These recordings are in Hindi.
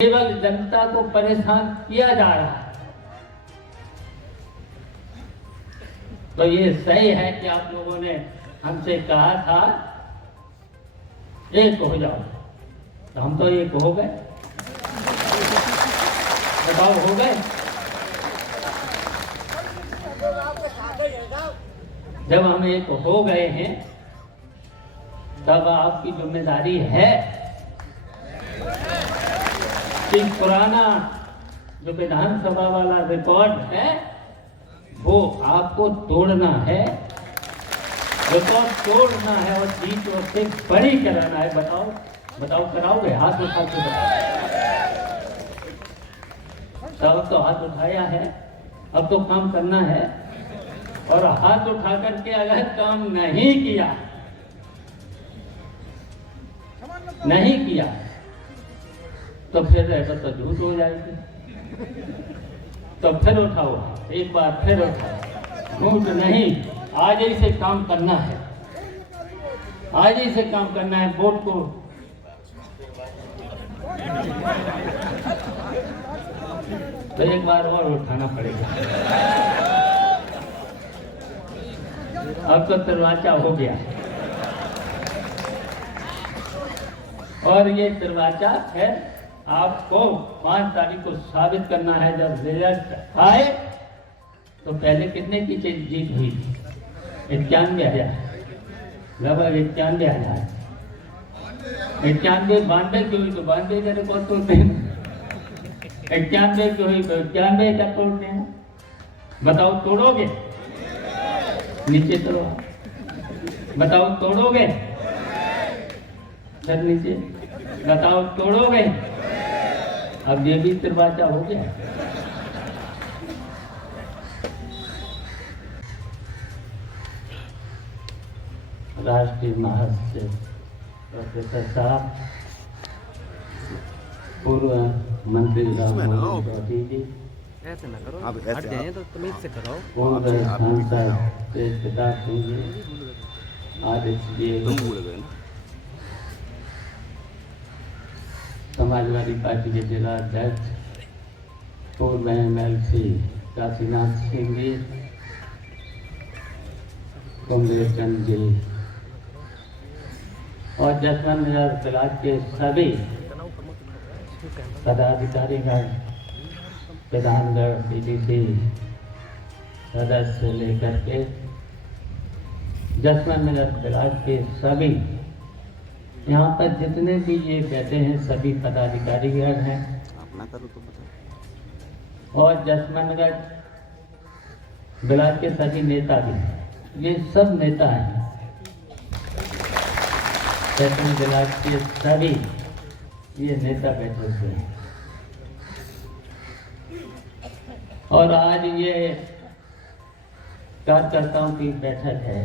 केवल जनता को परेशान किया जा रहा है। तो ये सही है कि आप लोगों ने हमसे कहा था एक हो जाओ, तो हम तो एक हो गए। बताओ हो गए? जब हम एक हो गए हैं तब आपकी जिम्मेदारी है कि पुराना जो विधानसभा वाला रिकॉर्ड है वो आपको तोड़ना है, रिकॉर्ड तोड़ना है और जीत और से बड़ी कराना है। बताओ बताओ, कराओगे? हाथ उठा के बताओ। सब तो हाथ उठाया है, अब तो काम करना है। और हाथ उठा करके अगर काम नहीं किया तो फिर ऐसा तो झूठ हो जाएगी। तो फिर उठाओ, एक बार फिर उठाओ, झूठ नहीं। आज ही से काम करना है, आज ही से काम करना है। वोट को तो एक बार और उठाना पड़ेगा। अब तो दरवाजा हो गया और ये दरवाजा है आपको 5 तारीख को साबित करना है। जब रिजल्ट आए तो पहले कितने की जीत हुई? 91,000, लगभग 91,000। 91, 92 की हुई तो 92 का रिकॉर्ड तोड़ते हैं। 91 की हुई तो 91 का तोड़ते हैं। बताओ तोड़ोगे? नीचे तोड़ो। बताओ तोड़ोगे? सर नीचे। बताओ तोड़ोगे? अब ये भी दरवाजा हो गया। राष्ट्रीय महासचिव प्रोफेसर साहब, पूर्व मंत्री राममोहन चौधरी जी, पूर्व सांसद तेज प्रताप सिंह जी, आदित्य, समाजवादी पार्टी के जिला अध्यक्ष, पूर्व MLC काशीनाथ सिंह जी, कमलेश चंद जी और जसवंत नगर ब्लॉक के सभी पदाधिकारीगण, विधानगढ़ PDC सदस्य से लेकर के जसवंत नगर ब्लॉक के सभी, यहाँ पर जितने भी ये बैठे हैं सभी पदाधिकारीगण हैं और जसवंतगढ़ ब्लॉक के सभी नेता भी, ये सब नेता हैं। जसवंत ब्लॉक के सभी ये नेता बैठे हुए हैं और आज ये कार्यकर्ताओं की बैठक है।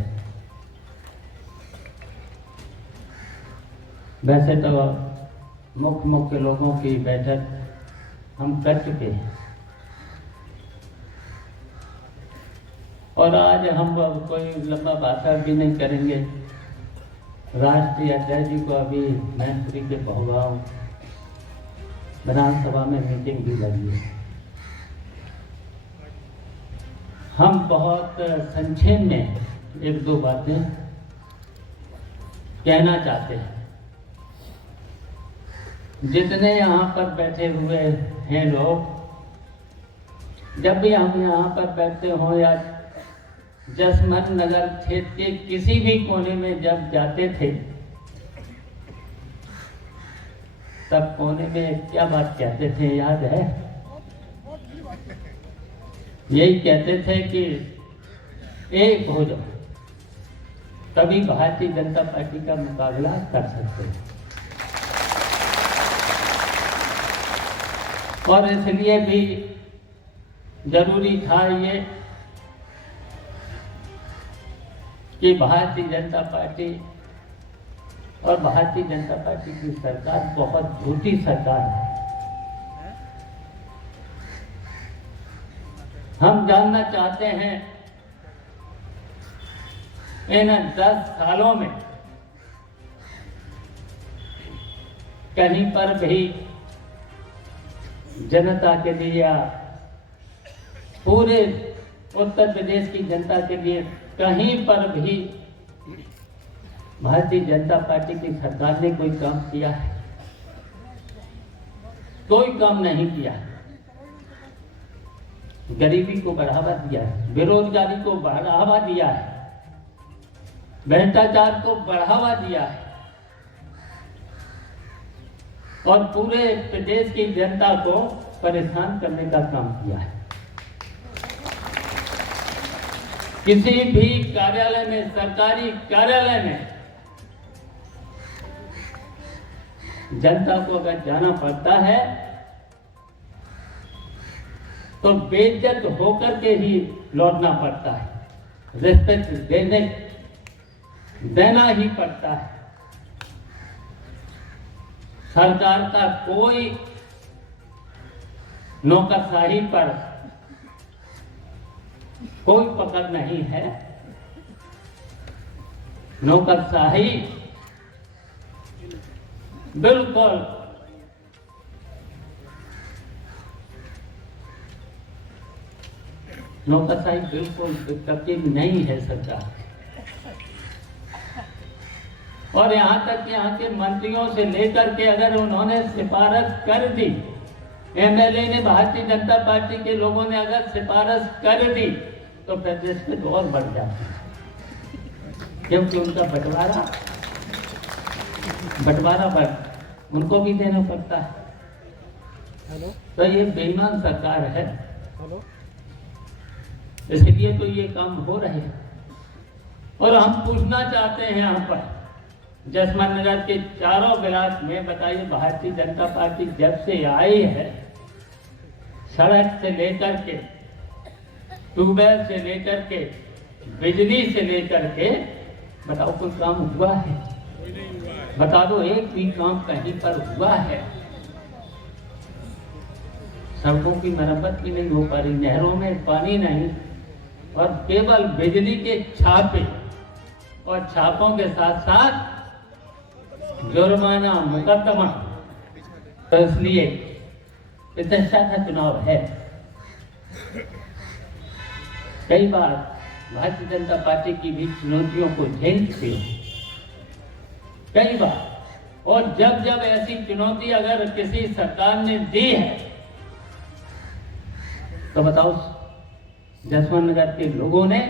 वैसे तो मुख्य लोगों की बैठक हम कर चुके हैं और आज हम कोई लंबा भाषण भी नहीं करेंगे। राष्ट्रीय अध्यक्ष जी को अभी मैनपुरी के बहुगांव विधानसभा में मीटिंग भी लगी है। हम बहुत संक्षेप में 1-2 बातें कहना चाहते हैं। जितने यहाँ पर बैठे हुए हैं लोग, जब भी हम यहाँ पर बैठते हों या जसवंत नगर क्षेत्र के किसी भी कोने में जब जाते थे तब कोने में क्या बात कहते थे याद है? यही कहते थे कि एक हो जाओ, तभी भारतीय जनता पार्टी का मुकाबला कर सकते हैं। और इसलिए भी जरूरी था ये कि भारतीय जनता पार्टी और भारतीय जनता पार्टी की सरकार बहुत झूठी सरकार है। हम जानना चाहते हैं इन 10 सालों में कहीं पर भी जनता के लिए या पूरे उत्तर प्रदेश की जनता के लिए कहीं पर भी भारतीय जनता पार्टी की सरकार ने कोई काम किया है? कोई काम नहीं किया। गरीबी को बढ़ावा दिया है, बेरोजगारी को बढ़ावा दिया है, भ्रष्टाचार को बढ़ावा दिया है और पूरे प्रदेश की जनता को परेशान करने का काम किया है। किसी भी कार्यालय में, सरकारी कार्यालय में जनता को अगर जाना पड़ता है तो बेइज्जत होकर के ही लौटना पड़ता है। रिस्पेक्ट देना ही पड़ता है। सरकार का कोई नौकरशाही पर कोई पकड़ नहीं है। नौकरशाही बिल्कुल नौकरशाही बिल्कुल तकलीफ नहीं है सरकार। और यहाँ तक यहाँ के मंत्रियों से लेकर के अगर उन्होंने सिफारिश कर दी, एमएलए ने, भारतीय जनता पार्टी के लोगों ने अगर सिफारिश कर दी तो प्रदेश में तो और बढ़ जाती है, क्योंकि उनका बंटवारा बढ़ उनको भी देना पड़ता है। तो ये बेईमान सरकार है, इसलिए तो ये काम हो रहे हैं। और हम पूछना चाहते हैं यहाँ पर जसवंत नगर के चारों ब्लॉक में, बताइए भारतीय जनता पार्टी जब से आई है, सड़क से लेकर के, ट्यूबवेल से लेकर के, बिजली से लेकर के, बताओ कोई काम हुआ है? बता दो एक भी काम कहीं पर हुआ है? सड़कों की मरम्मत भी नहीं हो पा रही, नहरों में पानी नहीं, और केवल बिजली के छापे और छापों के साथ साथ जुर्माना, मुकदमा। तो इसलिए प्रतिष्ठा का चुनाव है। कई बार भारतीय जनता पार्टी की भी चुनौतियों को झेलते हो, कई बार। और जब जब ऐसी चुनौती अगर किसी सरकार ने दी है तो बताओ जसवंत नगर के लोगों ने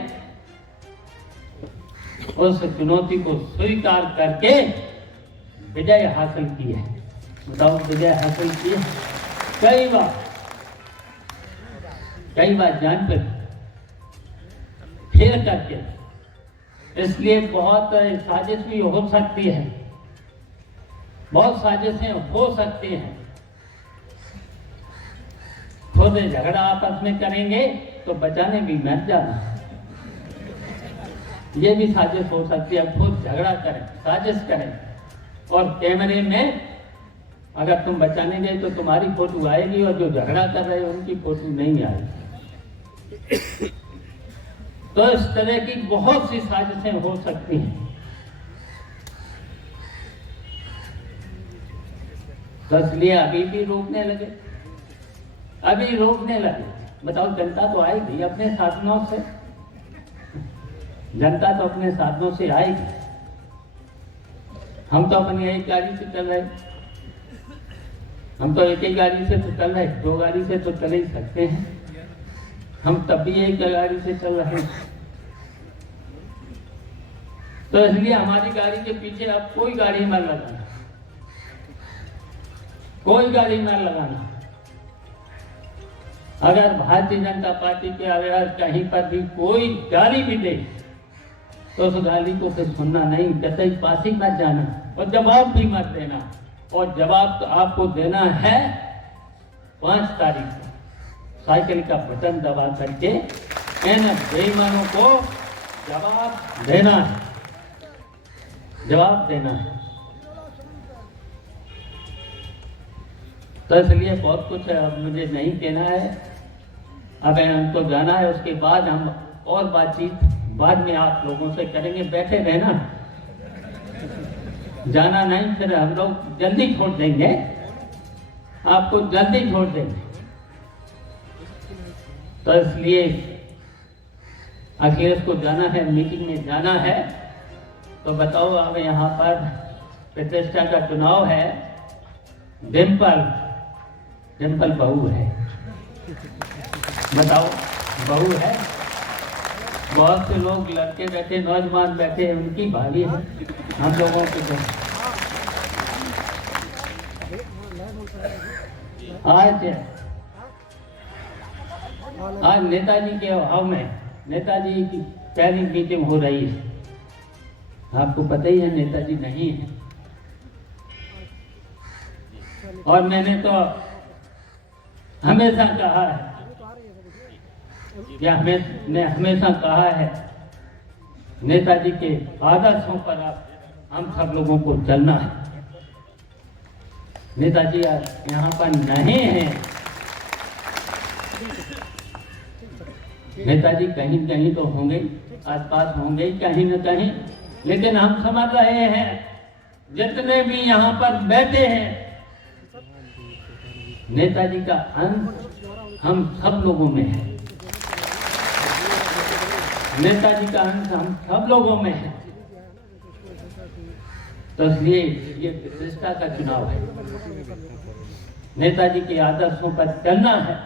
उस चुनौती को स्वीकार करके विजय हासिल की है। बताओ विजय हासिल की है कई बार जान पर फेर करके। इसलिए बहुत साजिश भी हो सकती है, बहुत साजिशें हो सकती हैं। खुद झगड़ा आपस में करेंगे तो बचाने भी मर जाना, ये भी साजिश हो सकती है। खुद झगड़ा करें, साजिश करें, और कैमरे में अगर तुम बचाने गए तो तुम्हारी फोटो आएगी और जो झगड़ा कर रहे हैं उनकी फोटो नहीं आएगी। तो इस तरह की बहुत सी साजिशें हो सकती हैं। तो इसलिए अभी भी रोकने लगे। बताओ जनता तो आएगी अपने साधनों से, जनता तो अपने साधनों से आएगी। हम तो अपनी एक गाड़ी से चल रहे, हम तो एक ही गाड़ी से तो चल रहे, दो गाड़ी से तो चल ही सकते हैं। हम तब भी एक गाड़ी से चल रहे हैं। तो इसलिए हमारी गाड़ी के पीछे अब कोई गाड़ी मत लगाना, कोई गाड़ी मत लगाना। अगर भारतीय जनता पार्टी के अगर कहीं पर भी कोई गाड़ी भी दे तो उस गाड़ी को फिर सुनना नहीं, जैसे ही पास ही मत जाना और जवाब भी मत देना। और जवाब तो आपको देना है 5 तारीख को, साइकिल का बटन दबा करके इन बेईमानों को जवाब देना है, जवाब देना है। तो इसलिए बहुत कुछ है, अब मुझे नहीं कहना है, अब हमको जाना है। उसके बाद हम और बातचीत बाद में आप लोगों से करेंगे। बैठे रहना, जाना नहीं, फिर हम लोग जल्दी छोड़ देंगे। आपको जल्दी छोड़ देंगे। तो इसलिए अखिलेश को जाना है, मीटिंग में जाना है। तो बताओ, अब यहाँ पर प्रतिष्ठा का चुनाव है। डिम्पल बहू है, बताओ बहू है। बहुत से लोग लड़के बैठे, नौजवान बैठे, उनकी भाभी है। हम लोगों की तो आज नेताजी के अभाव में नेताजी की पहली मीटिंग हो रही है। आपको पता ही है नेताजी नहीं है। और मैंने तो हमेशा कहा है, या मैं हमेशा कहा है, नेताजी के आदर्शों पर हम सब लोगों को चलना है। नेताजी यहाँ पर नहीं है। नेताजी कहीं कहीं तो होंगे, आसपास होंगे कहीं न कहीं, लेकिन हम समझ रहे हैं जितने भी यहाँ पर बैठे हैं, नेताजी का अंश हम सब लोगों में है। नेताजी का अंश हम सब लोगों में है। तो इसलिए ये प्रतिष्ठा का चुनाव है। नेताजी के आदर्शों पर चलना है।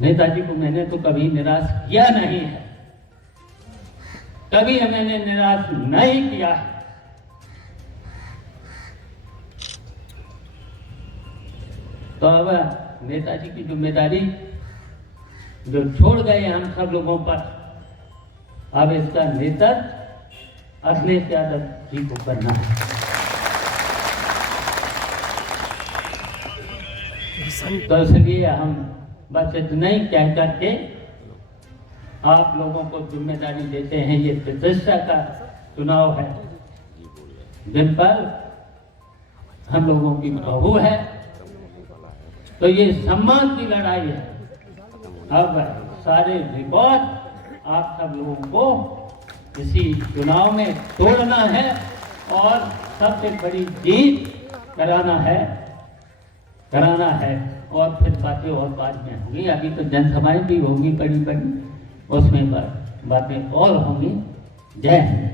नेताजी को मैंने तो कभी निराश किया नहीं है, कभी मैंने निराश नहीं किया है। तो अब नेताजी की जिम्मेदारी जो छोड़ गए हम सब लोगों पर, अब इसका नेतृत्व अखिलेश यादव जी को करना है। तो इसलिए हम बस इतना ही कह करके आप लोगों को जिम्मेदारी देते हैं। ये प्रतिष्ठा का चुनाव है, जिन पर हम लोगों की बहू है। तो ये सम्मान की लड़ाई है। अब सारे रिकॉर्ड आप सब लोगों को इसी चुनाव में तोड़ना है और सबसे बड़ी जीत कराना है और फिर बातें और बाद में होंगी। अभी तो जनसभाएं भी होंगी बड़ी बड़ी, उसमें बातें और होंगी। जय हिंद।